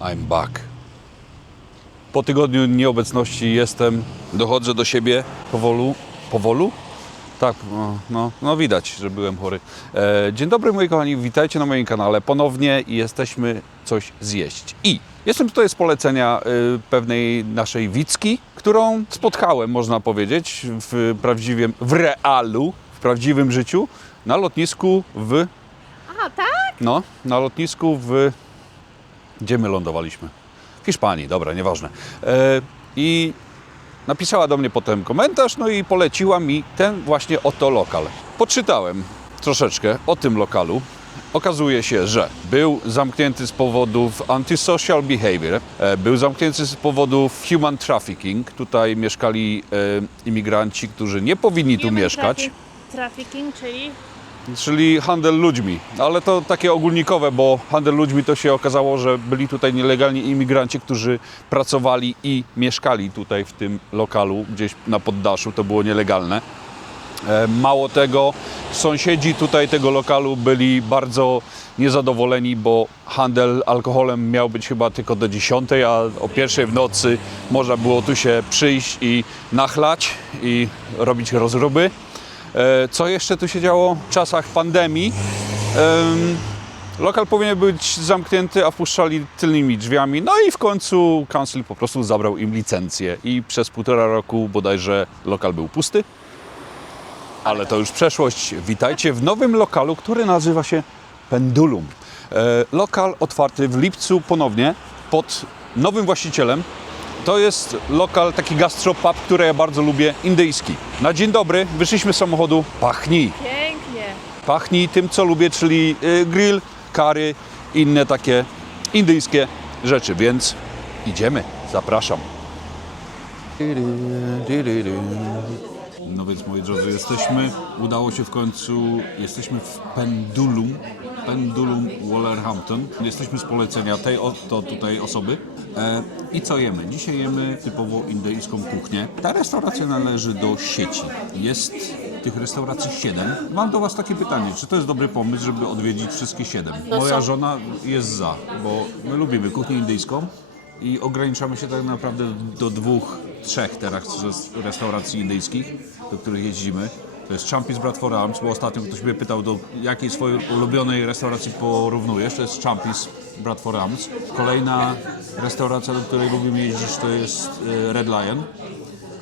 I'm back. Po tygodniu nieobecności dochodzę do siebie powolu. Powolu? Tak, no widać, że byłem chory. Dzień dobry moi kochani, witajcie na moim kanale ponownie i jesteśmy coś zjeść. I jestem tutaj z polecenia pewnej naszej Wicki, którą spotkałem, można powiedzieć, w realu, w prawdziwym życiu, na lotnisku A, tak? No, na lotnisku Gdzie my lądowaliśmy? W Hiszpanii, dobra, nieważne. I napisała do mnie potem komentarz, no i poleciła mi ten właśnie oto lokal. Poczytałem troszeczkę o tym lokalu. Okazuje się, że był zamknięty z powodów antisocial behavior, był zamknięty z powodów human trafficking. Tutaj mieszkali imigranci, którzy nie powinni tu mieszkać. Trafficking, Czyli handel ludźmi, ale to takie ogólnikowe, bo handel ludźmi to się okazało, że byli tutaj nielegalni imigranci, którzy pracowali i mieszkali tutaj w tym lokalu, gdzieś na poddaszu, to było nielegalne. Mało tego, sąsiedzi tutaj tego lokalu byli bardzo niezadowoleni, bo handel alkoholem miał być chyba tylko do 10, a o 1 w nocy można było tu się przyjść i nachlać i robić rozruby. Co jeszcze tu się działo? W czasach pandemii lokal powinien być zamknięty, a wpuszczali tylnymi drzwiami. No i w końcu council po prostu zabrał im licencję i przez 1,5 roku bodajże lokal był pusty. Ale to już przeszłość. Witajcie w nowym lokalu, który nazywa się Pendulum. Lokal otwarty w lipcu ponownie pod nowym właścicielem. To jest lokal, taki gastropub, który ja bardzo lubię, indyjski. Na dzień dobry, wyszliśmy z samochodu, pachnij. pięknie. Pachnij tym, co lubię, czyli grill, curry, inne takie indyjskie rzeczy, więc idziemy, zapraszam. No więc moi drodzy, udało się w końcu, jesteśmy w Pendulum Wolverhampton. Jesteśmy z polecenia tej tutaj osoby. I co jemy? Dzisiaj jemy typowo indyjską kuchnię. Ta restauracja należy do sieci. Jest tych restauracji 7. Mam do Was takie pytanie, czy to jest dobry pomysł, żeby odwiedzić wszystkie 7? Moja żona jest za, bo my lubimy kuchnię indyjską i ograniczamy się tak naprawdę do 2, 3 teraz restauracji indyjskich, do których jeździmy. To jest Champis Bradford Arms, bo ostatnio ktoś mnie pytał, do jakiej swojej ulubionej restauracji porównujesz. To jest Champis Bradford Arms. Kolejna restauracja, do której lubimy jeździć, to jest Red Lion.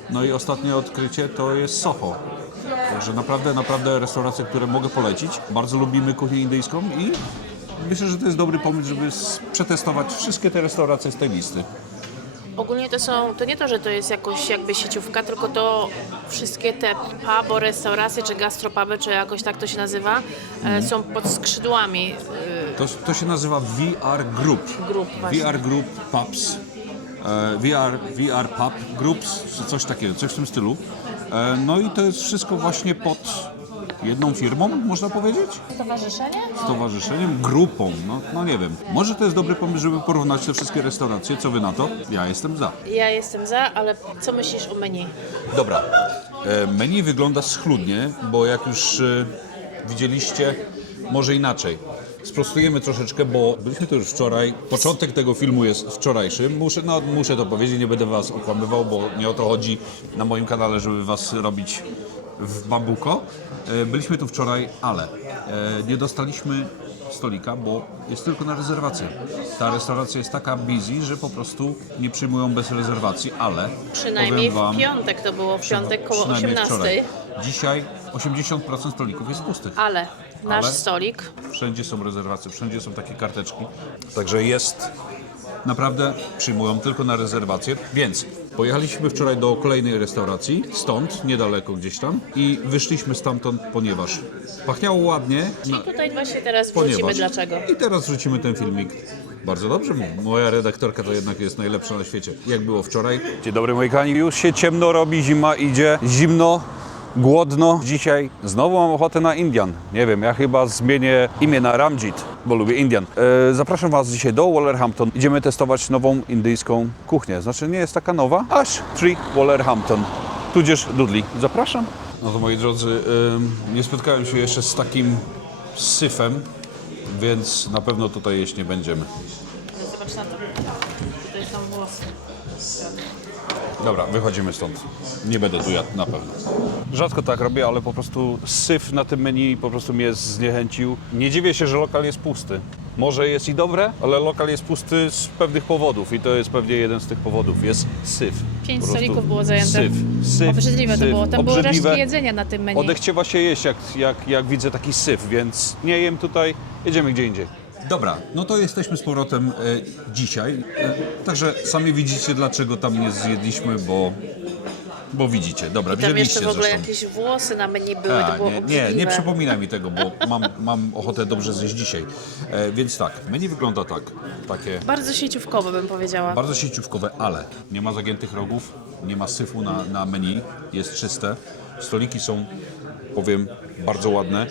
No i ostatnie odkrycie to jest Soho. Także naprawdę restauracje, które mogę polecić. Bardzo lubimy kuchnię indyjską i myślę, że to jest dobry pomysł, żeby przetestować wszystkie te restauracje z tej listy. Ogólnie to nie to, że to jest jakoś jakby sieciówka, tylko to wszystkie te pubo, restauracje, czy gastropuby, czy jakoś tak to się nazywa, są pod skrzydłami. To się nazywa VR Group. Właśnie. VR Group Pubs. VR Pub Groups, czy coś takiego, coś w tym stylu. No i to jest wszystko właśnie pod jedną firmą, można powiedzieć? Stowarzyszenie? Stowarzyszeniem, grupą, no nie wiem. Może to jest dobry pomysł, żeby porównać te wszystkie restauracje. Co wy na to? Ja jestem za. Ja jestem za, ale co myślisz o menu? Dobra. Menu wygląda schludnie, bo jak już widzieliście, może inaczej. Sprostujemy troszeczkę, bo byliśmy tu już wczoraj. Początek tego filmu jest wczorajszy. Muszę to powiedzieć, nie będę was okłamywał, bo nie o to chodzi na moim kanale, żeby was robić w bambuko. Byliśmy tu wczoraj, ale nie dostaliśmy stolika, bo jest tylko na rezerwację. Ta restauracja jest taka busy, że po prostu nie przyjmują bez rezerwacji, ale Przynajmniej powiem wam, w piątek to było, w piątek koło przynajmniej 18. wczoraj. Dzisiaj 80% stolików jest pustych. Ale nasz Ale? stolik, Wszędzie są rezerwacje, wszędzie są takie karteczki. Także jest, naprawdę przyjmują tylko na rezerwację. Więc pojechaliśmy wczoraj do kolejnej restauracji, stąd, niedaleko gdzieś tam i wyszliśmy stamtąd, ponieważ pachniało ładnie. i tutaj właśnie teraz wrócimy dlaczego. I teraz wrzucimy ten filmik. Bardzo dobrze, moja redaktorka to jednak jest najlepsza na świecie. Jak było wczoraj? Dzień dobry moi kochani, już się ciemno robi, zima idzie, zimno. Głodno. Dzisiaj znowu mam ochotę na Indian. Nie wiem, ja chyba zmienię imię na Ramjit, bo lubię Indian. Zapraszam Was dzisiaj do Wolverhampton. Idziemy testować nową indyjską kuchnię. Znaczy nie jest taka nowa. Ash Tree Wolverhampton. Tudzież Dudley. Zapraszam. No to moi drodzy, nie spotkałem się jeszcze z takim syfem, więc na pewno tutaj jeść nie będziemy. Patrz na to. Tutaj są włosy. Dobra, wychodzimy stąd. Nie będę tu jadł na pewno. Rzadko tak robię, ale po prostu syf na tym menu po prostu mnie zniechęcił. Nie dziwię się, że lokal jest pusty. Może jest i dobre, ale lokal jest pusty z pewnych powodów i to jest pewnie jeden z tych powodów. Jest syf. 5 Po prostu stolików było zajęte. Syf. Obrzydliwe to było. Tam były obrzydliwe. resztki jedzenia na tym menu. Odechciewa się jeść, jak widzę taki syf, więc nie jem tutaj, jedziemy gdzie indziej. Dobra, no to jesteśmy z powrotem dzisiaj. Także sami widzicie, dlaczego tam nie zjedliśmy, bo widzicie. Dobra, I tam wzięliście jeszcze w ogóle zresztą. jakieś włosy na menu były, to było nie obrzydliwe. przypominaj mi tego, bo mam ochotę dobrze zjeść dzisiaj. Więc tak, menu wygląda tak. Takie Bardzo sieciówkowo bym powiedziała. bardzo sieciówkowe, ale nie ma zagiętych rogów, nie ma syfu na menu, jest czyste. Stoliki są, powiem, bardzo ładne.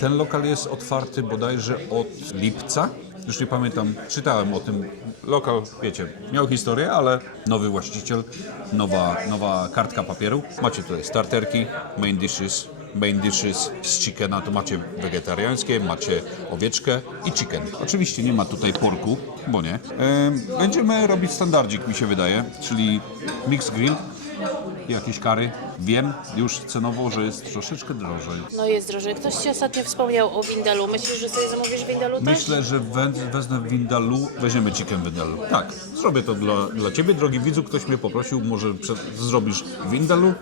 Ten lokal jest otwarty bodajże od lipca. Już nie pamiętam, czytałem o tym. Lokal, wiecie, miał historię, ale nowy właściciel, nowa kartka papieru. Macie tutaj starterki, main dishes z chickena, to macie wegetariańskie, macie owieczkę i chicken. Oczywiście nie ma tutaj porku, bo nie. Będziemy robić standardzik, mi się wydaje, czyli mixed grill. Jakieś kary. Wiem już cenowo, że jest troszeczkę drożej. No jest drożej. Ktoś Ci ostatnio wspomniał o windalu. Myślisz, że sobie zamówisz windalu też? Myślę, że wezmę w Windalu, weźmiemy chicken w Windalu. Tak, zrobię to dla Ciebie, drogi widzu. Ktoś mnie poprosił, może zrobisz w Windalu?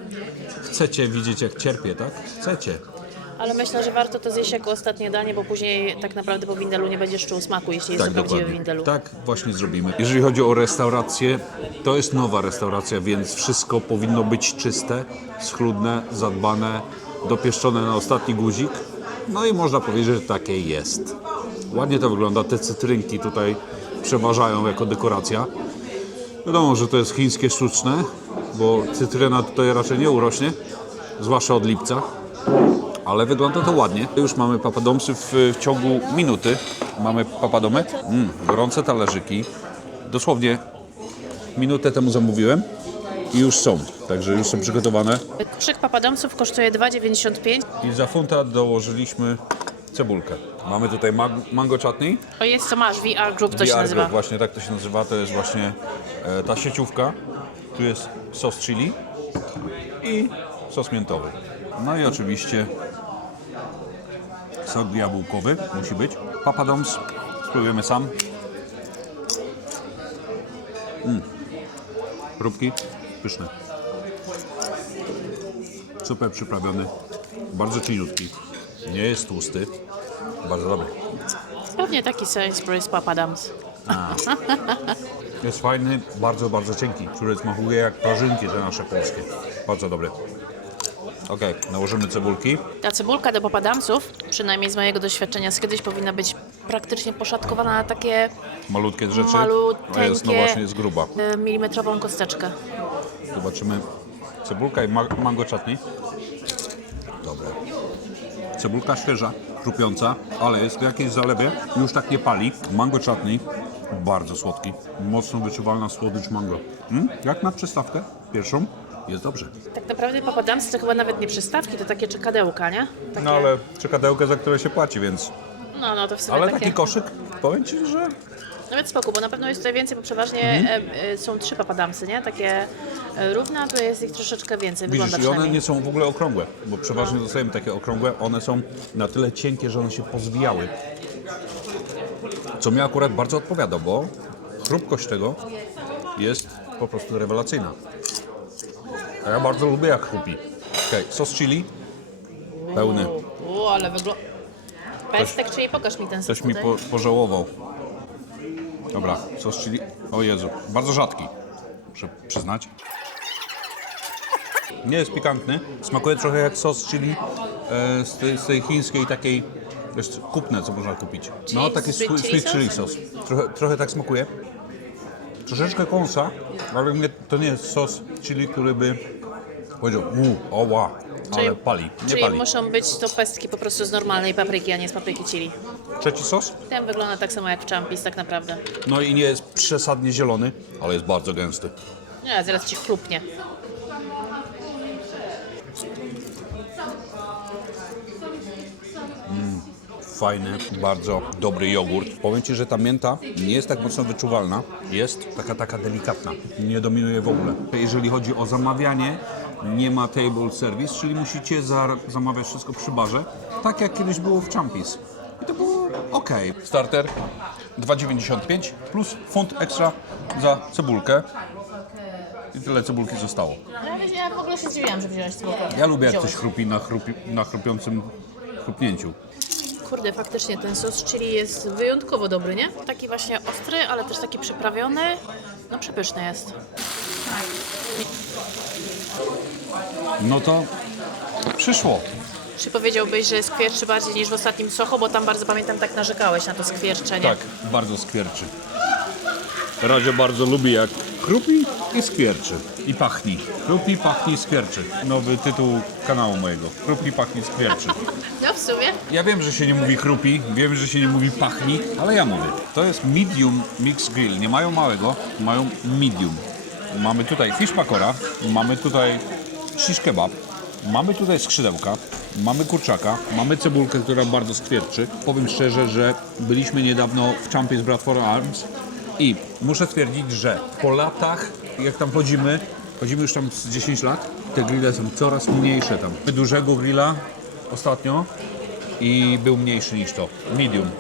Chcecie widzieć, jak cierpię, tak? Chcecie. Ale myślę, że warto to zjeść jako ostatnie danie, bo później tak naprawdę po windalu nie będziesz czuł smaku, jeśli jest to prawdziwy windalu. Tak właśnie zrobimy. Jeżeli chodzi o restaurację, to jest nowa restauracja, więc wszystko powinno być czyste, schludne, zadbane, dopieszczone na ostatni guzik. No i można powiedzieć, że takie jest. Ładnie to wygląda. Te cytrynki tutaj przeważają jako dekoracja. Wiadomo, że to jest chińskie sztuczne, bo cytryna tutaj raczej nie urośnie, zwłaszcza od lipca. Ale wygląda to ładnie. Już mamy papadomsy w ciągu minuty. Mamy papadomy. Gorące talerzyki. Dosłownie minutę temu zamówiłem i już są. Także już są przygotowane. Koszyk papadomsów kosztuje 2,95. I za funta dołożyliśmy cebulkę. Mamy tutaj mango chutney. O jest co masz, VR Group to się VR nazywa. Group, właśnie tak to się nazywa. To jest właśnie ta sieciówka. Tu jest sos chili i sos miętowy. No i oczywiście sok jabłkowy musi być. Papadoms spróbujemy sam. Próbki pyszne. Super przyprawiony. Bardzo cieniutki. Nie jest tłusty. Bardzo dobry. Pewnie taki Sainsbury's papadums. Jest fajny, bardzo, bardzo cienki, który smakuje jak prażynki te nasze polskie. Bardzo dobry. Okej, nałożymy cebulki. Ta cebulka do papadamsów, przynajmniej z mojego doświadczenia z kiedyś, powinna być praktycznie poszatkowana na takie Malutkie rzeczy. maluteńkie, A jest, no właśnie, jest gruba. milimetrową kosteczkę. Zobaczymy. Cebulka i mango chutney. Dobre. Cebulka świeża, chrupiąca, ale jest w jakiejś zalewie. Już tak nie pali. Mango chutney. Bardzo słodki. Mocno wyczuwalna słodycz mango. Jak na przystawkę pierwszą jest dobrze. Tak naprawdę papadamsy to chyba nawet nie przystawki, to takie czekadełka, nie? Takie... No ale czekadełkę, za które się płaci, więc... No to w sumie Ale takie... taki koszyk, powiem Ci, że... Nawet spoko, bo na pewno jest tutaj więcej, bo przeważnie są 3 papadamsy, nie? Takie równe, a tu jest ich troszeczkę więcej, Widzisz, wygląda i one przynajmniej. nie są w ogóle okrągłe, bo przeważnie dostajemy takie okrągłe, one są na tyle cienkie, że one się pozwijały. Co mi akurat bardzo odpowiada, bo chrupkość tego jest po prostu rewelacyjna. A ja bardzo lubię jak chrupi. Okej, sos chili, pełny. Ale wygląda... Pestek, czyli pokaż mi ten sos Ktoś mi tutaj. pożałował. Dobra, sos chili, o Jezu, bardzo rzadki, muszę przyznać. Nie jest pikantny, smakuje trochę jak sos chili z tej chińskiej takiej, wiesz, kupne, co można kupić. No, taki sweet chili sos. Trochę tak smakuje. Troszeczkę kąsa, ale to nie jest sos chili, który by powiedział, oła, ale pali, nie Czyli pali. muszą być to pestki po prostu z normalnej papryki, a nie z papryki chili. Trzeci sos? Ten wygląda tak samo jak w Champis tak naprawdę. No i nie jest przesadnie zielony, ale jest bardzo gęsty. Nie, zaraz ci chlupnie. fajny, bardzo dobry jogurt. Powiem Ci, że ta mięta nie jest tak mocno wyczuwalna, jest taka delikatna, nie dominuje w ogóle. Jeżeli chodzi o zamawianie, nie ma table service, czyli musicie zamawiać wszystko przy barze, tak jak kiedyś było w Champis. I to było ok. Starter 2,95 plus funt ekstra za cebulkę. I tyle cebulki zostało. Ja w ogóle się zdziwiłam, że wziąłeś cebulkę. Ja lubię, jak coś chrupi na chrupiącym chrupnięciu. Kurde, faktycznie ten sos chili jest wyjątkowo dobry, nie? Taki właśnie ostry, ale też taki przyprawiony. No przepyszny jest. No to przyszło. Czy powiedziałbyś, że skwierczy bardziej niż w ostatnim sochu? Bo tam bardzo pamiętam, tak narzekałeś na to skwierczenie. Tak, bardzo skwierczy. Radzio bardzo lubi, jak chrupi i skwierczy. I pachni. Chrupi, pachni, skwierczy. Nowy tytuł kanału mojego. Chrupi, pachni, skwierczy. No w sumie. Ja wiem, że się nie mówi chrupi, wiem, że się nie mówi pachni, ale ja mówię. To jest medium mix grill. Nie mają małego, mają medium. Mamy tutaj fish pakora, mamy tutaj shish kebab, mamy tutaj skrzydełka, mamy kurczaka, mamy cebulkę, która bardzo skwierczy. Powiem szczerze, że byliśmy niedawno w Champis Bradford Arms i muszę stwierdzić, że po latach, jak tam chodzimy już tam z 10 lat, te grille są coraz mniejsze tam. Dużego grilla ostatnio i był mniejszy niż to, medium.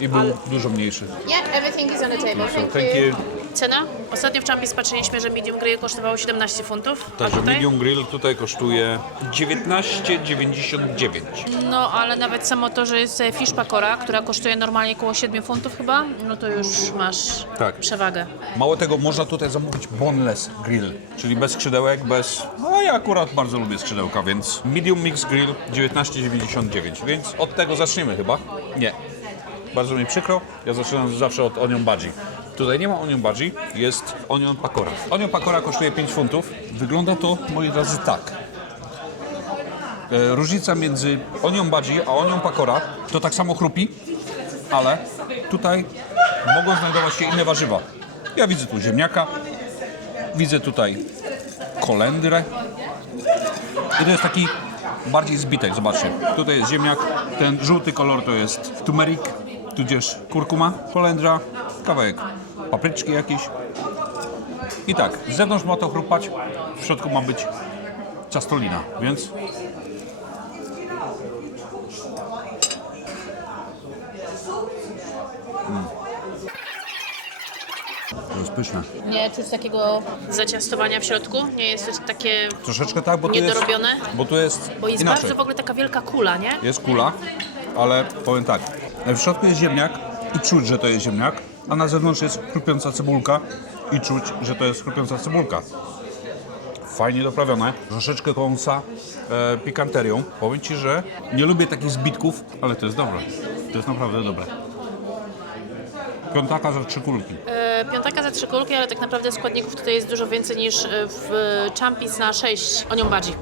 I był dużo mniejszy. Yeah, everything is on the table. So thank you. Cena? Ostatnio w Champis patrzyliśmy, że medium grill kosztowało 17 funtów. A Także tutaj? medium grill tutaj kosztuje 19,99. No, ale nawet samo to, że jest fish pakora, która kosztuje normalnie około 7 funtów chyba, no to już masz Tak. przewagę. Mało tego, można tutaj zamówić boneless grill, czyli bez skrzydełek, bez... No ja akurat bardzo lubię skrzydełka, więc medium mix grill 19,99, więc od tego zaczniemy chyba? Nie. Bardzo mi przykro, ja zaczynam zawsze od onion bhaji. Tutaj nie ma onion bhaji, jest onion pakora. Onion pakora kosztuje 5 funtów. Wygląda to, moi drodzy, tak. Różnica między onion bhaji a onion pakora to tak samo chrupi, ale tutaj mogą znajdować się inne warzywa. Ja widzę tu ziemniaka, widzę tutaj kolendrę i to jest taki bardziej zbitek, zobaczcie. Tutaj jest ziemniak, ten żółty kolor to jest turmeric, tudzież kurkuma, kolendra, kawałek papryczki jakiś. I tak, z zewnątrz ma to chrupać, w środku ma być ciastolina, więc to jest pyszne. Nie czuć takiego zaciastowania w środku? Nie jest to takie Troszeczkę tak, bo tu jest, niedorobione? bo tu jest Bo jest inaczej. bardzo w ogóle taka wielka kula, nie? Jest kula, ale powiem tak, w środku jest ziemniak i czuć, że to jest ziemniak, a na zewnątrz jest chrupiąca cebulka i czuć, że to jest chrupiąca cebulka. Fajnie doprawione, troszeczkę kąsa pikanterią. Powiem Ci, że nie lubię takich zbitków, ale to jest dobre. To jest naprawdę dobre. Piątaka za 3 kulki. Piątaka za 3 kulki, ale tak naprawdę składników tutaj jest dużo więcej niż w Champis na 6 onion bhaji.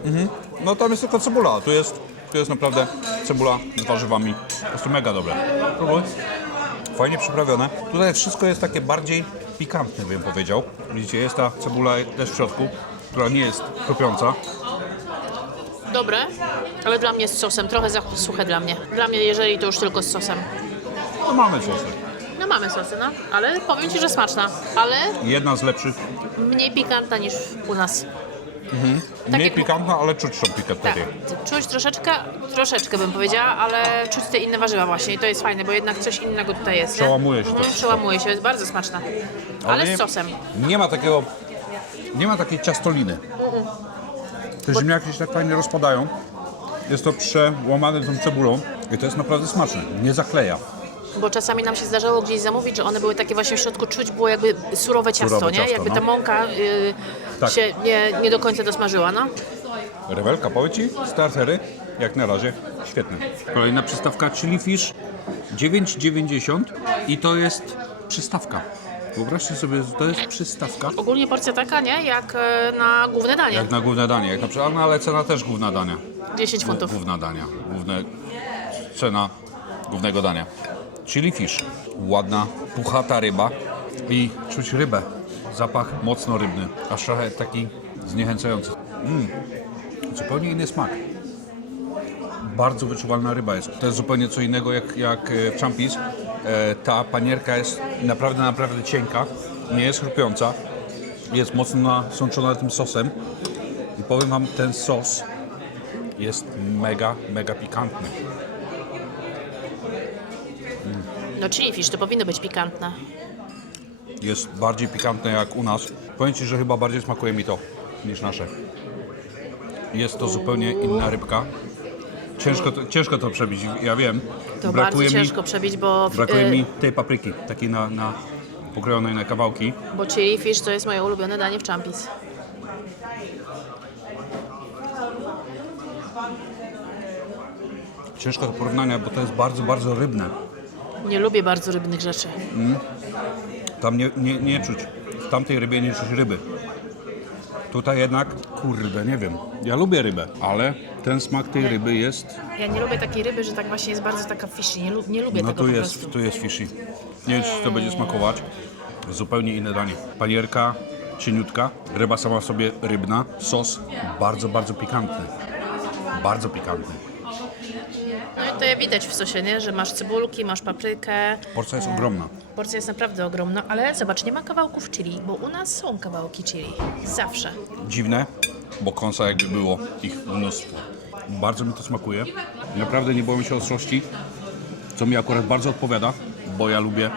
No tam jest tylko cebula, a tu jest naprawdę cebula z warzywami. Po prostu mega dobre. Próbuj. Fajnie przyprawione. Tutaj wszystko jest takie bardziej pikantne, bym powiedział. Widzicie, jest ta cebula też w środku, która nie jest chrupiąca. Dobre, ale dla mnie z sosem, trochę za suche dla mnie. Dla mnie, jeżeli to już tylko z sosem. No mamy sosy. No mamy sosy, no, ale powiem Ci, że smaczna, ale Jedna z lepszych. mniej pikantna niż u nas. Mniej jak- pikantna, ale czuć tą Tak, pikanterię. czuć troszeczkę bym powiedziała, ale czuć te inne warzywa właśnie i to jest fajne, bo jednak coś innego tutaj jest. nie? Przełamuje się to wszystko. Przełamuje się, jest bardzo smaczna, ale z sosem. Nie ma takiej ciastoliny. Te ziemniaki się tak fajnie rozpadają. Jest to przełamane tą cebulą i to jest naprawdę smaczne. Nie zakleja. Bo czasami nam się zdarzało gdzieś zamówić, że one były takie właśnie w środku, czuć było jakby surowe ciasto, Surowe nie? ciasto, Jakby no. ta mąka Tak. się nie do końca dosmażyła, no. Rewelka, powiem Ci, startery jak na razie świetne. Kolejna przystawka chili fish 9,90 i to jest przystawka. Wyobraźcie sobie, że to jest przystawka. Ogólnie porcja taka, nie? Jak na główne danie. Jak na główne danie, jak na przykład, no ale cena też główna dania. 10 funtów. Główna dania, cena głównego dania. Chili fish, ładna, puchata ryba i czuć rybę. Zapach mocno rybny, aż trochę taki zniechęcający. Zupełnie inny smak. Bardzo wyczuwalna ryba jest. To jest zupełnie co innego jak w Champis. Ta panierka jest naprawdę cienka, nie jest chrupiąca. Jest mocno nasączona tym sosem. I powiem wam, ten sos jest mega pikantny. No chili fish, to powinno być pikantne. Jest bardziej pikantne jak u nas. Powiem ci, że chyba bardziej smakuje mi to niż nasze. Jest to zupełnie inna rybka. Ciężko to przebić, ja wiem. To bardzo ciężko przebić, bo... Brakuje mi tej papryki, takiej pokrojonej na kawałki. Bo chili fish to jest moje ulubione danie w Champis. Ciężko do porównania, bo to jest bardzo rybne. Nie lubię bardzo rybnych rzeczy. Tam nie czuć, w tamtej rybie nie czuć ryby. Tutaj jednak, kurde, nie wiem. Ja lubię rybę, ale ten smak tej ryby jest... Ja nie lubię takiej ryby, że tak właśnie jest bardzo taka fishy. Nie lubię No tego po prostu. tu jest fishy. Nie wiem, czy to będzie smakować. Zupełnie inne danie. Panierka cieniutka, ryba sama w sobie rybna, sos bardzo pikantny. Bardzo pikantny. No i to je widać w sosie, nie? Że masz cebulki, masz paprykę. Porcja jest ogromna. Porcja jest naprawdę ogromna, ale zobacz, nie ma kawałków chili, bo u nas są kawałki chili. Zawsze. Dziwne, bo kąsa jakby było ich mnóstwo. Bardzo mi to smakuje. Naprawdę nie boję się ostrości, co mi akurat bardzo odpowiada, bo ja lubię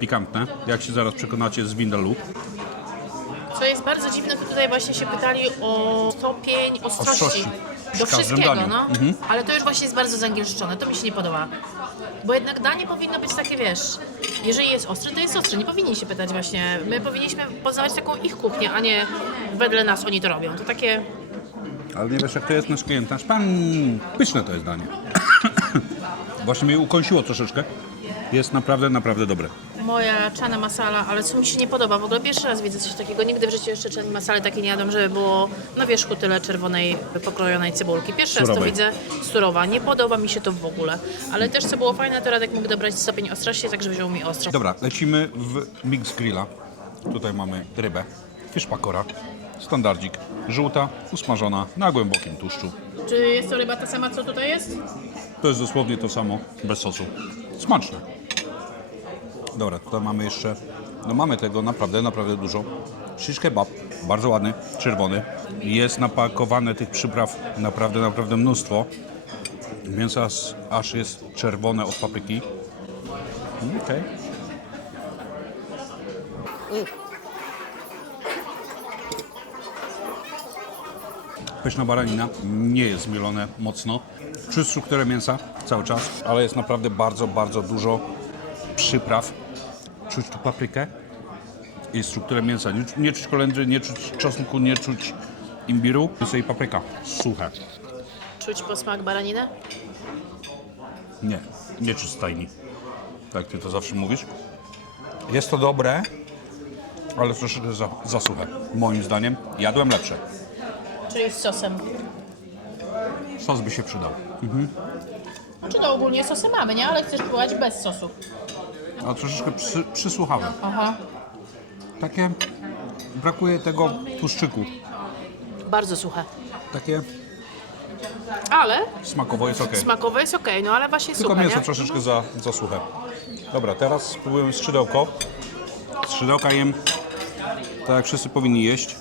pikantne. Jak się zaraz przekonacie z Vindaloo. Co jest bardzo dziwne, to tutaj właśnie się pytali o stopień ostrości. Do W każdym wszystkiego, daniu. no. Ale to już właśnie jest bardzo zangielszczone, to mi się nie podoba. Bo jednak danie powinno być takie, wiesz, jeżeli jest ostre, to jest ostre. Nie powinni się pytać właśnie. My powinniśmy poznawać taką ich kuchnię, a nie wedle nas oni to robią. To takie... Ale nie wiesz, jak to jest nasz klient. Nasz pan, pyszne to jest danie. Właśnie mnie ukąsiło troszeczkę. Jest naprawdę dobre. Moja chana masala, ale co mi się nie podoba, w ogóle pierwszy raz widzę coś takiego, nigdy w życiu jeszcze chani masala takiej nie jadłam, żeby było na wierzchu tyle czerwonej, pokrojonej cebulki. Pierwszy raz to Surowej. widzę, surowa, nie podoba mi się to w ogóle. Ale też co było fajne, to Radek mógł dobrać stopień ostrości, także wziął mi ostro. Dobra, lecimy w mix grilla. Tutaj mamy rybę, fish pakora, standardzik, żółta, usmażona na głębokim tłuszczu. Czy jest to ryba ta sama, co tutaj jest? To jest dosłownie to samo, bez sosu. Smaczne. Dobra, tutaj mamy jeszcze, no mamy tego naprawdę dużo. Shish kebab, bardzo ładny, czerwony. Jest napakowane tych przypraw naprawdę mnóstwo. Mięso aż jest czerwone od papryki. Okej. Pyszna baranina, nie jest zmielone mocno. Czuć strukturę mięsa cały czas, ale jest naprawdę bardzo dużo przypraw. Czuć tu paprykę i strukturę mięsa. Nie czuć kolendry, nie czuć czosnku, nie czuć imbiru. Mięso i papryka, suche. Czuć posmak baraninę? Nie czuć stajni. Tak ty to zawsze mówisz. Jest to dobre, ale troszeczkę za suche. Moim zdaniem jadłem lepsze. Czyli z sosem. Sos by się przydał. Czy to ogólnie sosy mamy, nie? Ale chcesz próbować bez sosu. A troszeczkę przysłuchałem. Aha. Takie brakuje tego tłuszczyku. Bardzo suche. Takie Ale smakowo jest ok. smakowo jest okej, no ale właśnie Tylko suche, mięso nie? troszeczkę za suche. Dobra, teraz spróbujemy skrzydełko. Skrzydełka jem tak jak wszyscy powinni jeść.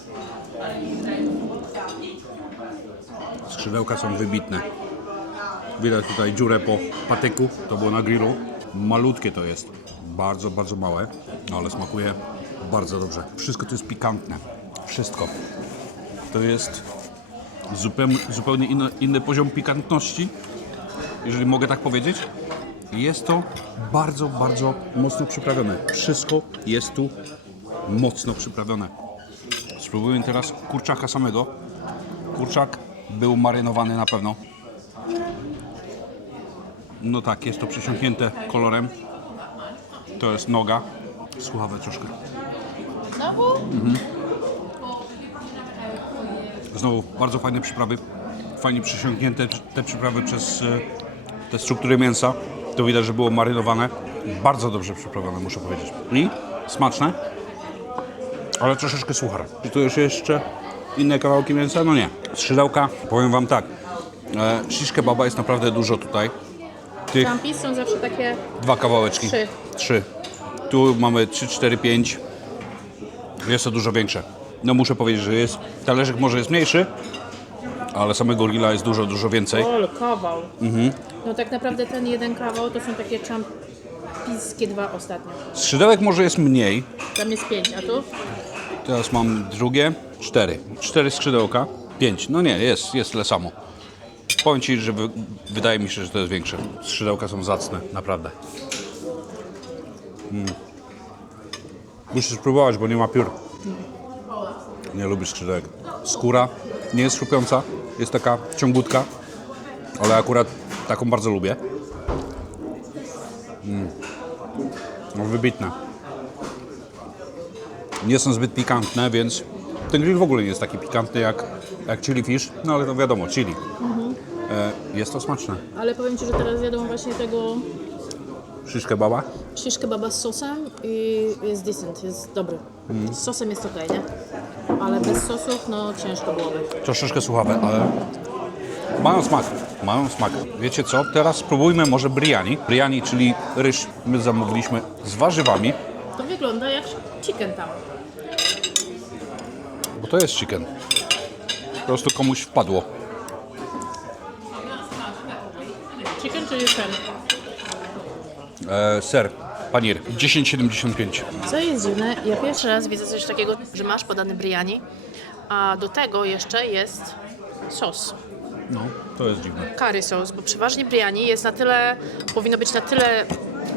Skrzydełka są wybitne. Widać tutaj dziurę po patyku, to było na grillu. Malutkie to jest, bardzo małe, no ale smakuje bardzo dobrze. Wszystko to jest pikantne, wszystko. To jest zupełnie inny poziom pikantności, jeżeli mogę tak powiedzieć. Jest to bardzo mocno przyprawione. Wszystko jest tu mocno przyprawione. Spróbujmy teraz kurczaka samego. Kurczak był marynowany na pewno. No tak, jest to przesiąknięte kolorem. To jest noga. Słuchawe troszkę. Znowu? Znowu bardzo fajne przyprawy. Fajnie przesiąknięte te przyprawy przez te struktury mięsa. To widać, że było marynowane. Bardzo dobrze przyprawione, muszę powiedzieć. I smaczne, ale troszeczkę suchar. Czy tu już jeszcze inne kawałki mięsa? No nie. Skrzydełka, powiem wam tak. Shish kebaba jest naprawdę dużo tutaj. Tych Champis są zawsze takie 2 kawałeczki. 3. 3. Tu mamy 3, 4, 5. Jest to dużo większe. No muszę powiedzieć, że jest. Talerzyk może jest mniejszy, ale samego grilla jest dużo, dużo więcej. Ale kawał. No tak naprawdę ten jeden kawał to są takie champiskie 2 ostatnio. Skrzydełek może jest mniej. Tam jest 5, a tu? Teraz mam drugie. 4. 4 skrzydełka. 5. No nie, jest tyle samo. Powiem Ci, że wydaje mi się, że to jest większe. Skrzydełka są zacne, naprawdę. Musisz spróbować, bo nie ma piór. Nie lubisz skrzydełek. Skóra nie jest chrupiąca, jest taka ciągutka, ale akurat taką bardzo lubię. No, wybitne. Nie są zbyt pikantne, więc ten grill w ogóle nie jest taki pikantny jak chili fish, no ale to wiadomo, chili. Jest to smaczne. Ale powiem Ci, że teraz jadą właśnie tego Shish kebaba. shish kebaba z sosem i jest decent, jest dobry. Z sosem jest okej, nie? Ale bez sosów, no ciężko byłoby. Troszeczkę suchawe, ale mają smak. Mają smak. Wiecie co? Teraz spróbujmy może biryani. Biryani, czyli ryż, my zamówiliśmy z warzywami, To wygląda jak chicken tam. bo to jest chicken. Po prostu komuś wpadło. Chicken czy ser? Ser, panir, 10,75. Co jest dziwne, ja pierwszy raz widzę coś takiego, że masz podany biryani, a do tego jeszcze jest sos. No, to jest dziwne. Curry sos, bo przeważnie biryani jest na tyle, powinno być na tyle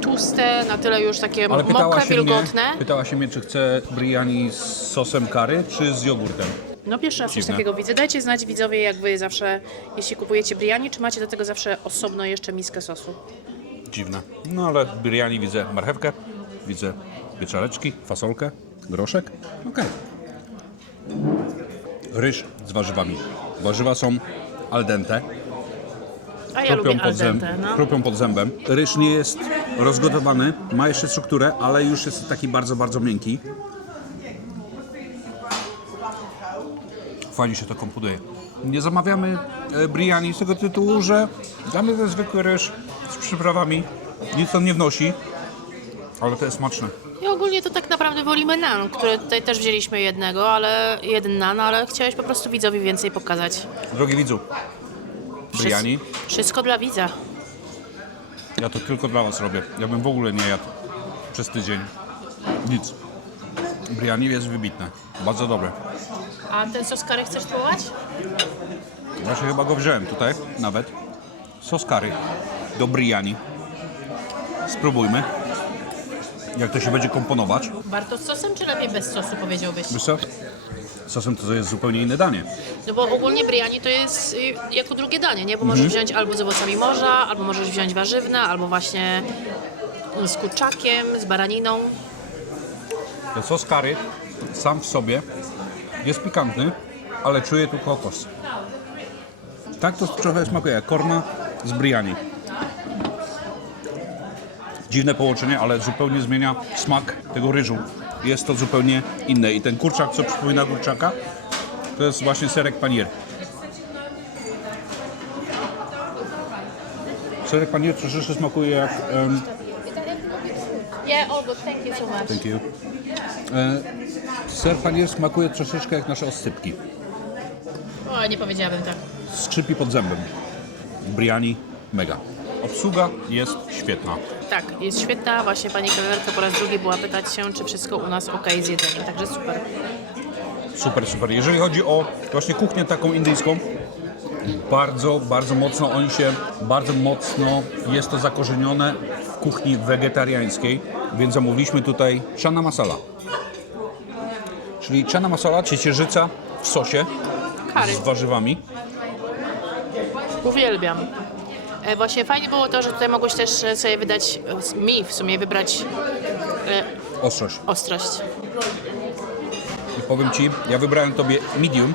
tłuste, na tyle już takie Ale mokre, wilgotne. pytała się mnie, czy chce biryani z sosem curry, czy z jogurtem. No pierwszy raz coś Dziwne. takiego widzę. Dajcie znać widzowie, jak wy zawsze, jeśli kupujecie biryani, czy macie do tego zawsze osobno jeszcze miskę sosu. Dziwne. No ale w biryani widzę marchewkę, widzę pieczareczki, fasolkę, groszek. Okej. Ryż z warzywami. Warzywa są al dente. A ja lubię al dente, no. Chrupią pod zębem. Ryż nie jest rozgotowany, ma jeszcze strukturę, ale już jest taki bardzo, bardzo miękki. Fajnie się to komponuje. Nie zamawiamy biryani z tego tytułu, że dla mnie to jest zwykły ryż z przyprawami. Nic on nie wnosi, ale to jest smaczne. I ogólnie to tak naprawdę wolimy nan, które tutaj też wzięliśmy jeden nan, ale chciałeś po prostu widzowi więcej pokazać. Drogi widzu, biryani, Wszystko dla widza. ja to tylko dla Was robię. Ja bym w ogóle nie jadł przez tydzień. Nic. Biryani jest wybitne. Bardzo dobre. A ten sos curry chcesz spróbować? Właśnie chyba go wziąłem tutaj nawet. Sos curry do biryani. Spróbujmy, jak to się będzie komponować. Warto z sosem, czy lepiej bez sosu, powiedziałbyś? Wiesz co? Sosem to jest zupełnie inne danie. No bo ogólnie biryani to jest jako drugie danie, nie? Bo możesz wziąć albo z owocami morza, albo możesz wziąć warzywne, albo właśnie z kurczakiem, z baraniną. Ten sos curry sam w sobie jest pikantny, ale czuję tu kokos. Tak to trochę smakuje jak korma z biryani. Dziwne połączenie, ale zupełnie zmienia smak tego ryżu. Jest to zupełnie inne. I ten kurczak, co przypomina kurczaka, to jest właśnie serek panir. Serek panir troszeczkę smakuje jak... Yeah, all good, thank you so much. Thank you. Ser panir smakuje troszeczkę jak nasze oscypki. O, nie powiedziałabym tak. Skrzypi pod zębem. Biryani mega. Obsługa jest świetna. Tak, jest świetna. Właśnie pani kelnerka po raz drugi była pytać się, czy wszystko u nas ok z jedzeniem, także super. Super, super. Jeżeli chodzi o właśnie kuchnię taką indyjską, bardzo, bardzo mocno jest to zakorzenione w kuchni wegetariańskiej, więc zamówiliśmy tutaj chana masala. Czyli chana masala, ciecierzyca w sosie Curry. z warzywami. Uwielbiam. Właśnie fajnie było to, że tutaj mogłeś też sobie wybrać Ostrość. ostrość. I powiem Ci, ja wybrałem Tobie medium.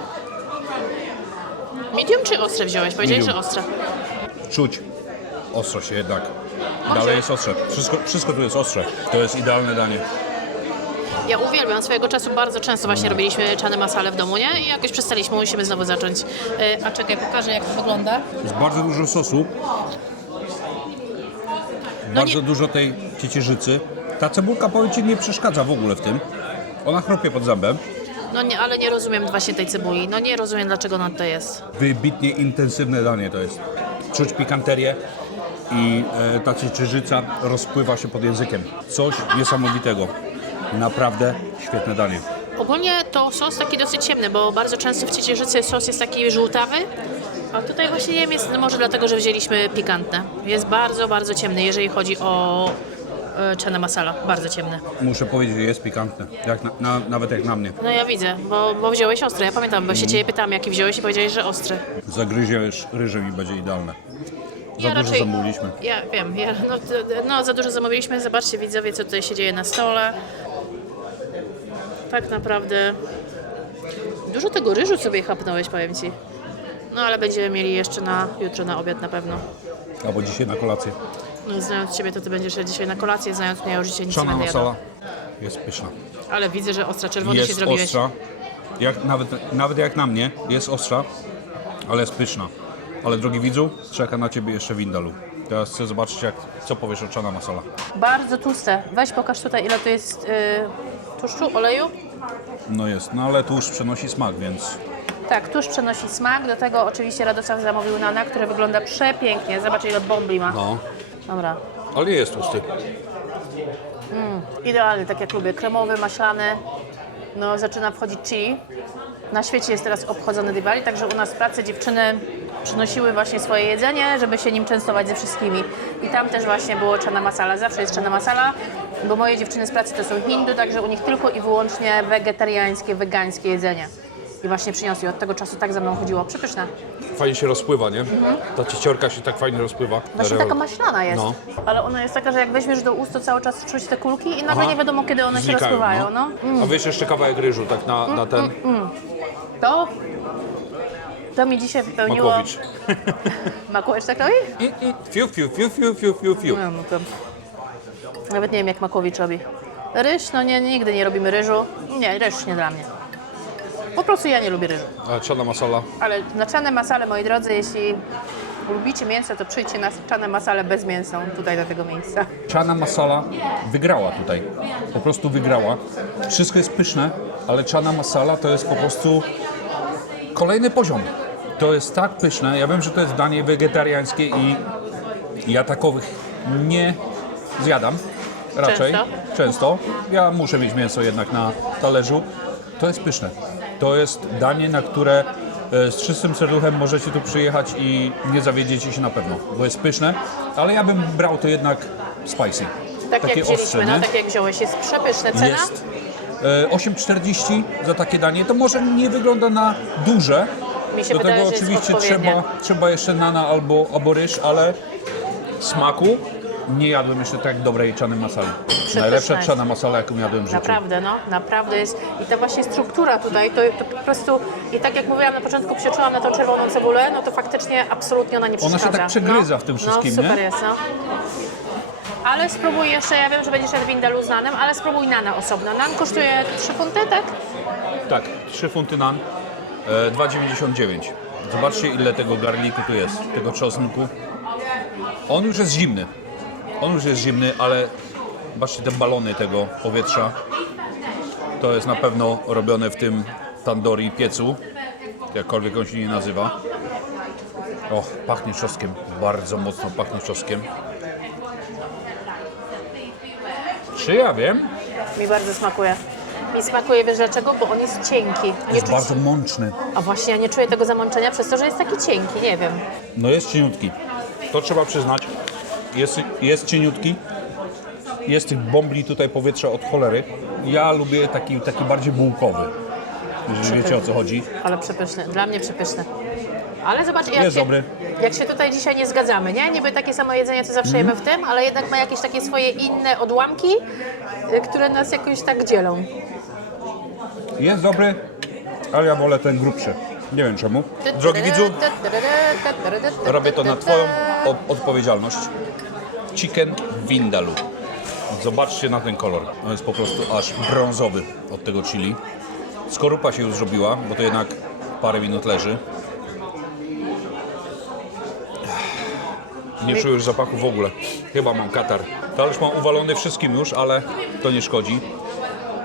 Medium czy ostre wziąłeś? Powiedziałeś, Medium. że ostre. Czuć ostrość jednak. Może. Dalej jest ostrze. Wszystko tu jest ostrze. To jest idealne danie. Ja uwielbiam, swojego czasu bardzo często właśnie robiliśmy czane masale w domu, nie? I jakoś przestaliśmy, musimy znowu zacząć. A czekaj, pokażę jak to wygląda. Jest bardzo dużo sosu. Bardzo dużo tej ciecierzycy. Ta cebulka, powiem Ci, nie przeszkadza w ogóle w tym. Ona chropie pod zębem. No nie, ale nie rozumiem właśnie tej cebuli. No nie rozumiem, dlaczego ona to jest. Wybitnie intensywne danie to jest. Czuć pikanterię i ta ciecierzyca rozpływa się pod językiem. Coś niesamowitego. Naprawdę świetne danie. Ogólnie to sos taki dosyć ciemny, bo bardzo często w ciecierzycy sos jest taki żółtawy, a tutaj właśnie nie wiem, jest może dlatego, że wzięliśmy pikantne. Jest bardzo, bardzo ciemny, jeżeli chodzi o czana masala. Bardzo ciemny. Muszę powiedzieć, że jest pikantne. Jak nawet jak na mnie. No ja widzę, bo wziąłeś ostry. Ja pamiętam, bo się Ciebie pytałam, jaki wziąłeś i powiedziałeś, że ostry. Zagryziesz ryżem i będzie idealne. Za Ja dużo raczej- zamówiliśmy. Ja wiem, no za dużo zamówiliśmy. Zobaczcie widzowie, co tutaj się dzieje na stole. Tak naprawdę dużo tego ryżu sobie chapnąłeś, powiem Ci. No ale będziemy mieli jeszcze jutro na obiad na pewno. Albo dzisiaj na kolację. No, znając Ciebie, to Ty będziesz jadł dzisiaj na kolację, znając mnie, już dzisiaj nic nie Czarna będę jadła. masala jest pyszna. Ale widzę, że ostra czerwony się Jest zrobiłeś. ostra. Nawet jak na mnie jest ostra, ale jest pyszna. Ale drogi widzu, czeka na Ciebie jeszcze windalu. Teraz chcę zobaczyć, co powiesz o czana masala. Bardzo tłuste. Weź pokaż tutaj, ile tu jest tłuszczu, oleju. No jest, no ale tłuszcz przenosi smak, więc Tak, tłuszcz przenosi smak. Do tego oczywiście Radosław zamówił nana, który wygląda przepięknie. Zobacz, ile bombli ma. no. Dobra. Ale jest tłusty. Idealny, tak jak lubię. Kremowy, maślany. No, zaczyna wchodzić chili. Na świecie jest teraz obchodzony Diwali, także u nas w pracy dziewczyny przynosiły właśnie swoje jedzenie, żeby się nim częstować ze wszystkimi. I tam też właśnie było chana masala. Zawsze jest chana masala, bo moje dziewczyny z pracy to są Hindu, także u nich tylko i wyłącznie wegetariańskie, wegańskie jedzenie. I właśnie przyniosły. Od tego czasu tak za mną chodziło. Przepyszne. Fajnie się rozpływa, nie? Ta cieciorka się tak fajnie rozpływa. Właśnie taka maślana jest. No. Ale ona jest taka, że jak weźmiesz do ust, to cały czas czuć te kulki i nagle Aha. nie wiadomo, kiedy one się Znikają, rozpływają. No. A wiesz, jeszcze kawałek ryżu, tak na ten To mi dzisiaj wypełniło... Makowicz. Makowicz tak robi? Fiu, fiu, fiu, fiu, fiu, fiu, fiu. No to... Nawet nie wiem, jak Makowicz robi. Ryż? No nie, nigdy nie robimy ryżu. Nie, ryż nie dla mnie. Po prostu ja nie lubię ryżu. A czarna masala? Ale na czane masale, moi drodzy, jeśli lubicie mięso, to przyjdźcie na czane masale bez mięsa tutaj do tego miejsca. Czarna masala wygrała tutaj. Po prostu wygrała. Wszystko jest pyszne, ale czarna masala to jest po prostu kolejny poziom. To jest tak pyszne. Ja wiem, że to jest danie wegetariańskie i ja takowych nie zjadam. Raczej. Często. Ja muszę mieć mięso jednak na talerzu. To jest pyszne. To jest danie, na które z czystym serduchem możecie tu przyjechać i nie zawiedziecie się na pewno, bo jest pyszne, ale ja bym brał to jednak spicy. Tak Takie jak wzięliśmy, ostre, no nie? tak jak wziąłeś. Jest przepyszne. Cena? Jest 8,40 za takie danie. To może nie wygląda na duże. Mi się Do wydaje, tego że jest oczywiście odpowiednie. trzeba jeszcze nana albo ryż, ale smaku nie jadłem jeszcze tak dobrej czarnej masali. Najlepsza jest. czarna masala, jaką jadłem w życiu. Naprawdę, no, naprawdę jest. I ta właśnie struktura tutaj, to po prostu, i tak jak mówiłam na początku, przeczułam na tą czerwoną cebulę, no to faktycznie absolutnie ona nie Ona się przeszkadza. tak przegryza w tym wszystkim, no, super nie? jest, no. Ale spróbuj jeszcze, ja wiem, że będziesz jadł windalu z nanem, ale spróbuj nana osobno. Nan kosztuje 3 funty, tak? Tak, 3 funty nan, 2,99. Zobaczcie, ile tego garliku tu jest, tego czosnku. On już jest zimny. Ale zobaczcie te balony tego powietrza. To jest na pewno robione w tym tandoori piecu, jakkolwiek on się nie nazywa. O, pachnie czosnkiem, bardzo mocno pachnie czosnkiem. Czy ja wiem? Mi bardzo smakuje. Mi smakuje, wiesz dlaczego? Bo on jest cienki. Nie Jest czuć... bardzo mączny. A właśnie, ja nie czuję tego zamączenia przez to, że jest taki cienki, nie wiem. No jest cieniutki. To trzeba przyznać. Jest cieniutki. Jest tych bombli tutaj powietrza od cholery. Ja lubię taki bardziej bułkowy. Jeżeli wiecie, o co chodzi. Ale przepyszny, dla mnie przepyszny. Ale zobacz, Jest dobry. jak się tutaj dzisiaj nie zgadzamy, nie? Niby takie samo jedzenie, co zawsze jemy w tym, ale jednak ma jakieś takie swoje inne odłamki, które nas jakoś tak dzielą. Jest dobry, ale ja wolę ten grubszy. Nie wiem czemu. Drogi widzu, robię to na Twoją odpowiedzialność. Chicken vindaloo. Zobaczcie na ten kolor. On jest po prostu aż brązowy od tego chili. Skorupa się już zrobiła, bo to jednak parę minut leży. Nie czuję już zapachu w ogóle. Chyba mam katar. Talerz mam uwalony wszystkim już, ale to nie szkodzi.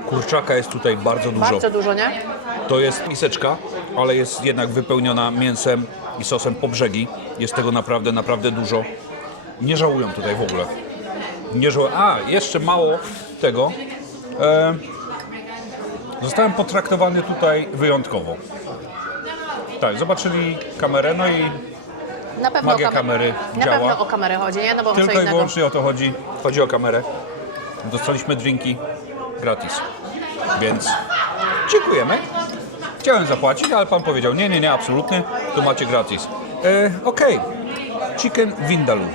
Kurczaka jest tutaj bardzo dużo. Bardzo dużo, nie? To jest miseczka, ale jest jednak wypełniona mięsem i sosem po brzegi. Jest tego naprawdę, naprawdę dużo. Nie żałują tutaj w ogóle. Nie żałują. A, jeszcze mało tego. Zostałem potraktowany tutaj wyjątkowo. Tak, zobaczyli kamerę, no i Na pewno magia kamery Na działa. pewno o kamerę chodzi, nie? No bo o co Tylko i innego. wyłącznie o to chodzi. Chodzi o kamerę. Dostaliśmy drinki gratis. Więc dziękujemy. Chciałem zapłacić, ale pan powiedział nie, absolutnie, to macie gratis. Okej. Chicken vindaloo.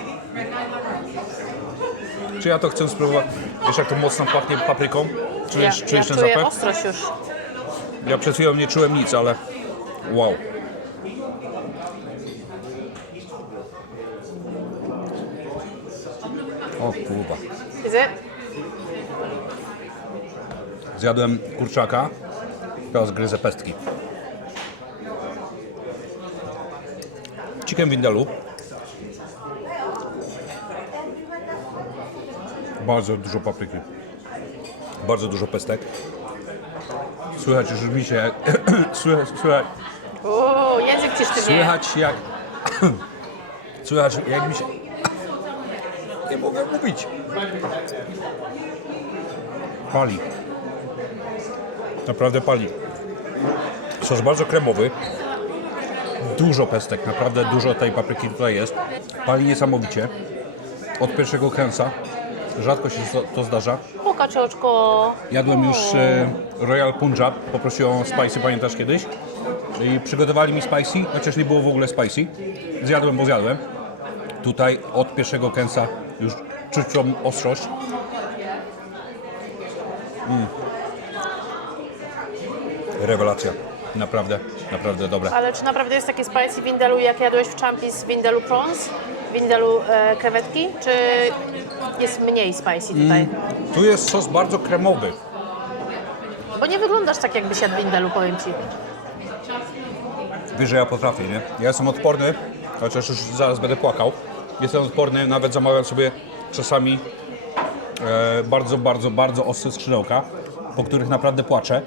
Czy ja to chcę spróbować? Wiesz, jak to mocno pachnie papryką? Czujesz Ja ten czuję zapach? ostrość już. Ja przed chwilą nie czułem nic, ale wow. O kurwa. Widzę? Zjadłem kurczaka, teraz gryzę pestki. Chicken vindaloo. Bardzo dużo papryki. Bardzo dużo pestek. Słychać już mi się jak... słychać, Język ci sztywnieje. słychać jak... słychać jak mi się... Nie mogę mówić. Pali. Naprawdę pali. Sos bardzo kremowy. Dużo pestek, naprawdę dużo tej papryki tutaj jest. Pali niesamowicie. Od pierwszego kęsa. Rzadko się to zdarza. O, kaczoczko. Jadłem już Royal Punjab. Poprosiłem o spicy, pamiętasz kiedyś? I przygotowali mi spicy, chociaż nie było w ogóle spicy. Zjadłem, bo zjadłem. Tutaj od pierwszego kęsa już czuć tą ostrość. Rewelacja. Naprawdę, naprawdę dobre. Ale czy naprawdę jest taki spicy vindaloo, jak jadłeś w Champis vindaloo prawns? Vindaloo krewetki? Czy jest mniej spicy tutaj? Tu jest sos bardzo kremowy. Bo nie wyglądasz tak, jakbyś jadł vindaloo, powiem ci. Wiesz, że ja potrafię, nie? Ja jestem odporny, chociaż już zaraz będę płakał. Jestem odporny, nawet zamawiam sobie czasami bardzo ostre skrzydełka, po których naprawdę płaczę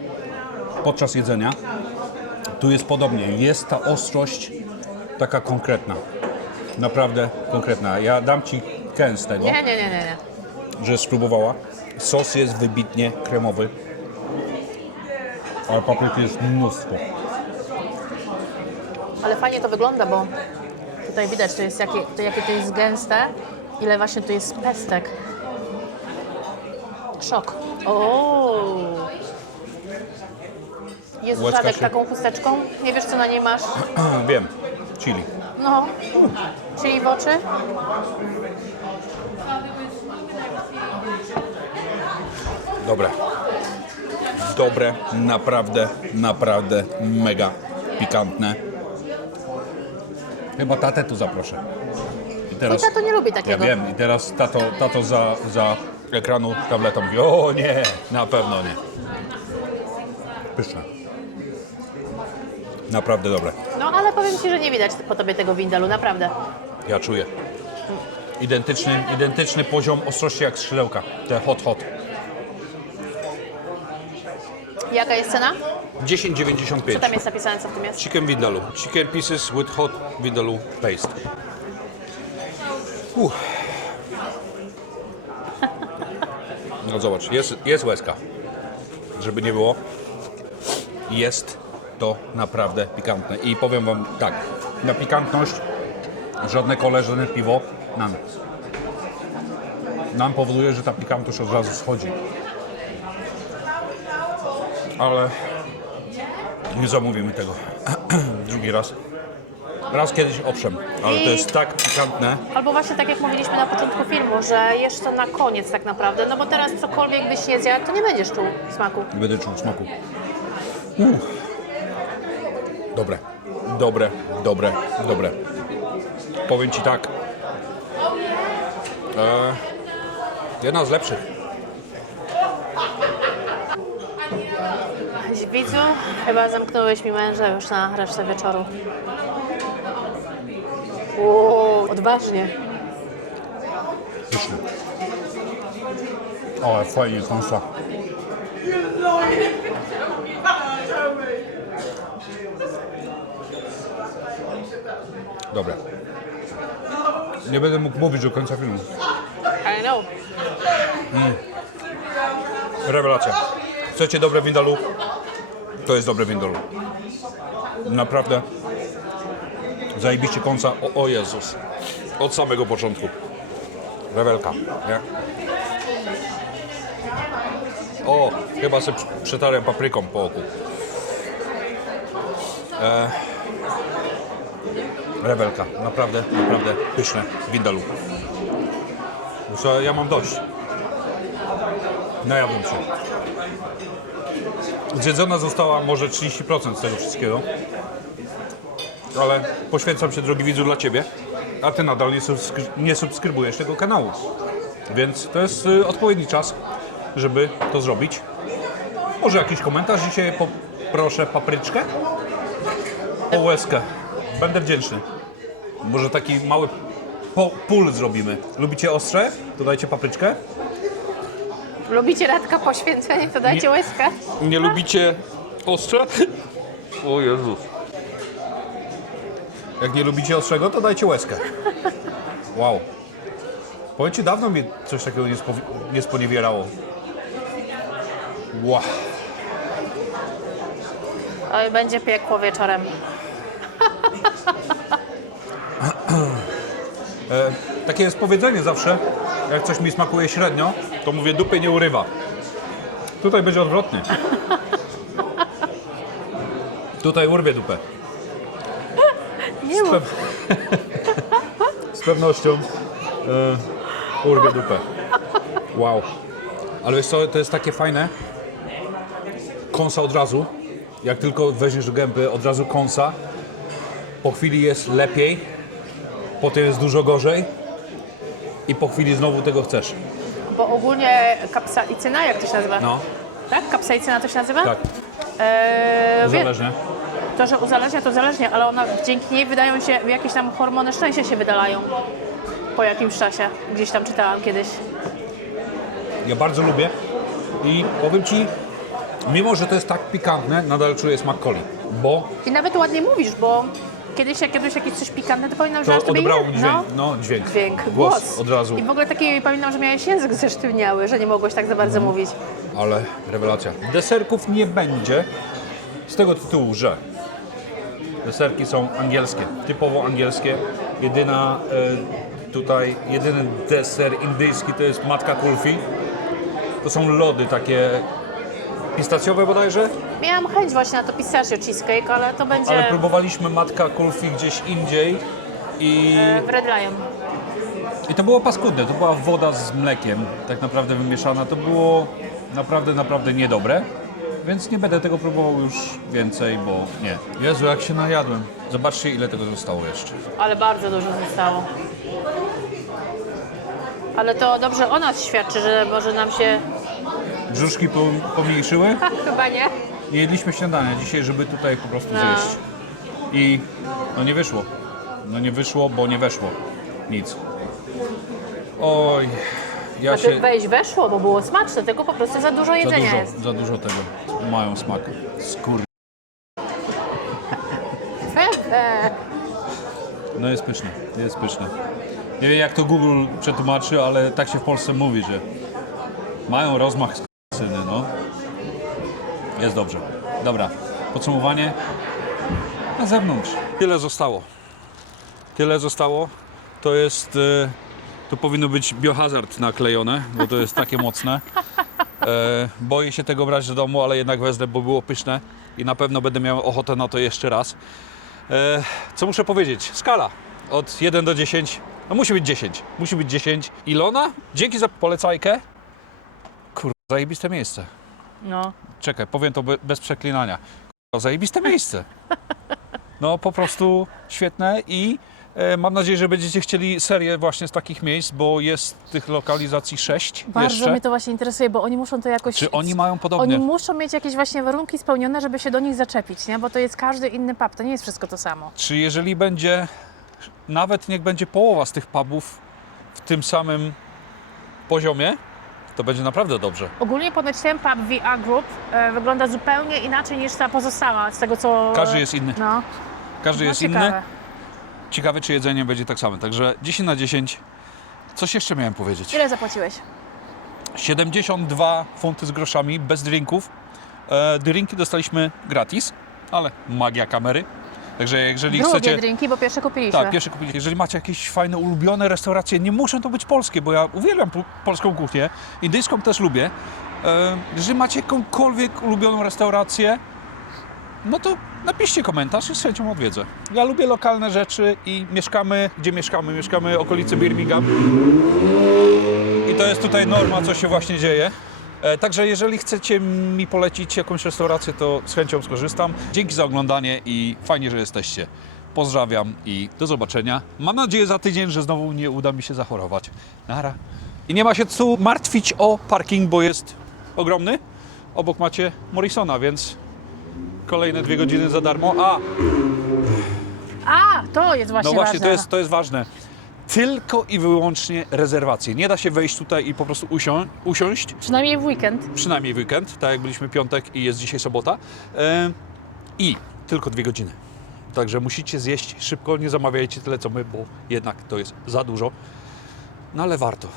podczas jedzenia. Tu jest podobnie, jest ta ostrość taka konkretna. Naprawdę konkretna. Ja dam Ci kęs tego, Nie. że spróbowała. Sos jest wybitnie kremowy, ale papryki jest mnóstwo. Ale fajnie to wygląda, bo tutaj widać, jakie to jest gęste, ile właśnie tu jest pestek. Szok. O. Jest Łezka Żadek się- taką chusteczką? Nie wiesz, co na niej masz? Wiem, chili. No. Czyli w oczy? Dobre. Dobre, naprawdę mega pikantne. Chyba tatę tu zaproszę. I teraz, Mój tato nie lubi ja takiego. wiem, i teraz tato za ekranu tabletą mówi, o nie, na pewno nie. Pyszne. Naprawdę dobre. No ale powiem ci, że nie widać po tobie tego windalu, naprawdę. Ja czuję. Identyczny poziom ostrości jak skrzydełka. Te hot. Jaka jest cena? 10,95. Co tam jest napisane, co w tym jest? Chicken vindaloo. Chicken pieces with hot vindaloo paste. No zobacz, jest łezka. Żeby nie było. Jest to naprawdę pikantne. I powiem wam tak, na pikantność żadne kole, żadne piwo nam powoduje, że ta pikantność od razu schodzi. Ale nie zamówimy tego drugi raz. Raz kiedyś owszem, ale to jest tak pikantne. Albo właśnie tak jak mówiliśmy na początku filmu, że jesz to na koniec tak naprawdę, no bo teraz cokolwiek byś nie zjadł, to nie będziesz czuł smaku. Nie będę czuł smaku. Dobre. Powiem Ci tak. Jedna z lepszych Widzu, chyba zamknąłeś mi męża już na resztę wieczoru. Odważnie. Pyszny. O, fajnie kąsa. Dobra. Nie będę mógł mówić do końca filmu. I know. Rewelacja. Chcecie dobre windalu? To jest dobre windalu. Naprawdę. Zajebiście kąsa. O Jezus. Od samego początku. Rewelka, nie? O, chyba sobie przetarłem papryką po oku. Rewelka. Naprawdę pyszne windalu. Ja mam dość. Najadłem się. Zjedzona została może 30% z tego wszystkiego. Ale poświęcam się, drogi widzu, dla Ciebie. A Ty nadal nie subskrybujesz tego kanału. Więc to jest odpowiedni czas, żeby to zrobić. Może jakiś komentarz dzisiaj poproszę, papryczkę? O łezkę. Będę wdzięczny. Może taki mały pól zrobimy. Lubicie ostrze? To dajcie papryczkę. Lubicie Radka poświęcenie, to dajcie łezkę. Nie lubicie ostrza? O Jezus. Jak nie lubicie ostrzego, to dajcie łezkę. Wow. Powiem Ci, dawno mnie coś takiego nie sponiewierało. Wow. Oj, będzie piekło wieczorem. Takie jest powiedzenie zawsze, jak coś mi smakuje średnio, to mówię, dupy nie urywa. Tutaj będzie odwrotnie. Tutaj urwie dupę. Nie mów. Z pewnością urwie dupę. Wow. Ale wiesz co, to jest takie fajne. Kąsa od razu. Jak tylko weźmiesz do gęby, od razu kąsa. Po chwili jest lepiej. Potem jest dużo gorzej. I po chwili znowu tego chcesz. Bo ogólnie kapsaicyna, jak to się nazywa? No, Tak? Kapsaicyna to się nazywa? tak. Zależnie. To, że uzależnia, to zależnie, ale ona, dzięki niej wydają się, jakieś tam hormony szczęścia się wydalają po jakimś czasie. Gdzieś tam czytałam kiedyś. Ja bardzo lubię. I powiem Ci, mimo że to jest tak pikantne, nadal czuję smak coli. Bo I nawet ładnie mówisz, bo kiedyś jak jadłeś jakieś coś pikantne, to pamiętam, że to aż tobie odebrało je- mi dźwięk. No, dźwięk. Głos od razu. I w ogóle taki, pamiętam, że miałeś język zesztywniały, że nie mogłeś tak za bardzo mówić. Ale rewelacja. Deserków nie będzie z tego tytułu, że deserki są angielskie, typowo angielskie. Jedyny deser indyjski to jest matka kulfi. To są lody takie pistacjowe bodajże, Miałam chęć właśnie na to pistachio cheesecake, ale to będzie ale próbowaliśmy matka kulfi gdzieś indziej i w Red Lion. to było paskudne. To była woda z mlekiem tak naprawdę wymieszana. To było naprawdę niedobre. Więc nie będę tego próbował już więcej, bo nie. Jezu, jak się najadłem. Zobaczcie, ile tego zostało jeszcze. Ale bardzo dużo zostało. Ale to dobrze o nas świadczy, że może nam się... Brzuszki pomniejszyły. Chyba nie. Nie jedliśmy śniadania dzisiaj, żeby tutaj po prostu No. zjeść. I no nie wyszło. No nie wyszło, bo nie weszło. Nic. Oj, ja Znaczy się... wejść weszło, bo było smaczne, tylko po prostu za dużo jedzenia jest. Za dużo tego. Mają smak. No jest pyszne, jest pyszne. Nie wiem jak to Google przetłumaczy, ale tak się w Polsce mówi, że mają rozmach syny, no. Jest dobrze. Dobra, podsumowanie na zewnątrz. Tyle zostało. Tyle zostało. To jest... Tu powinno być biohazard naklejone, bo to jest takie mocne. Boję się tego brać do domu, ale jednak wezmę, bo było pyszne i na pewno będę miał ochotę na to jeszcze raz. Co muszę powiedzieć? Skala od 1 do 10. No musi być 10. Musi być 10. Ilona, dzięki za polecajkę. Kurwa, zajebiste miejsce. No. Czekaj, powiem to bez przeklinania. Kurwa, zajebiste miejsce. No po prostu świetne i Mam nadzieję, że będziecie chcieli serię właśnie z takich miejsc, bo jest tych lokalizacji 6 Bardzo jeszcze. mnie to właśnie interesuje, bo oni muszą to jakoś... Czy oni mają podobnie? Oni muszą mieć jakieś właśnie warunki spełnione, żeby się do nich zaczepić, nie? Bo to jest każdy inny pub, to nie jest wszystko to samo. Czy jeżeli będzie, nawet niech będzie połowa z tych pubów w tym samym poziomie, to będzie naprawdę dobrze. Ogólnie ponoć ten pub VR Group wygląda zupełnie inaczej niż ta pozostała, z tego co... Każdy jest inny. No, Każdy no jest ciekawe. inny. Ciekawe, czy jedzenie będzie tak samo. Także 10 na 10. Coś jeszcze miałem powiedzieć. Ile zapłaciłeś? 72 funty z groszami, bez drinków. Drinki dostaliśmy gratis, ale magia kamery. Także jeżeli Drugie chcecie... drinki, bo pierwsze kupiliśmy. Tak, pierwsze kupiliście. Jeżeli macie jakieś fajne, ulubione restauracje, nie muszą to być polskie, bo ja uwielbiam polską kuchnię, indyjską też lubię. Jeżeli macie jakąkolwiek ulubioną restaurację, no to napiszcie komentarz i z chęcią odwiedzę. Ja lubię lokalne rzeczy i mieszkamy, gdzie mieszkamy? Mieszkamy w okolicy Birmingham. I to jest tutaj norma, co się właśnie dzieje. Także jeżeli chcecie mi polecić jakąś restaurację, to z chęcią skorzystam. Dzięki za oglądanie i fajnie, że jesteście. Pozdrawiam i do zobaczenia. Mam nadzieję za tydzień, że znowu nie uda mi się zachorować. Nara. I nie ma się co martwić o parking, bo jest ogromny. Obok macie Morrisona, więc kolejne 2 godziny za darmo. A, to jest właśnie No właśnie, ważne. to jest ważne. Tylko i wyłącznie rezerwacje. Nie da się wejść tutaj i po prostu usiąść. Przynajmniej w weekend. Przynajmniej weekend, tak jak byliśmy piątek i jest dzisiaj sobota. I tylko 2 godziny. Także musicie zjeść szybko, nie zamawiajcie tyle co my, bo jednak to jest za dużo. No ale warto.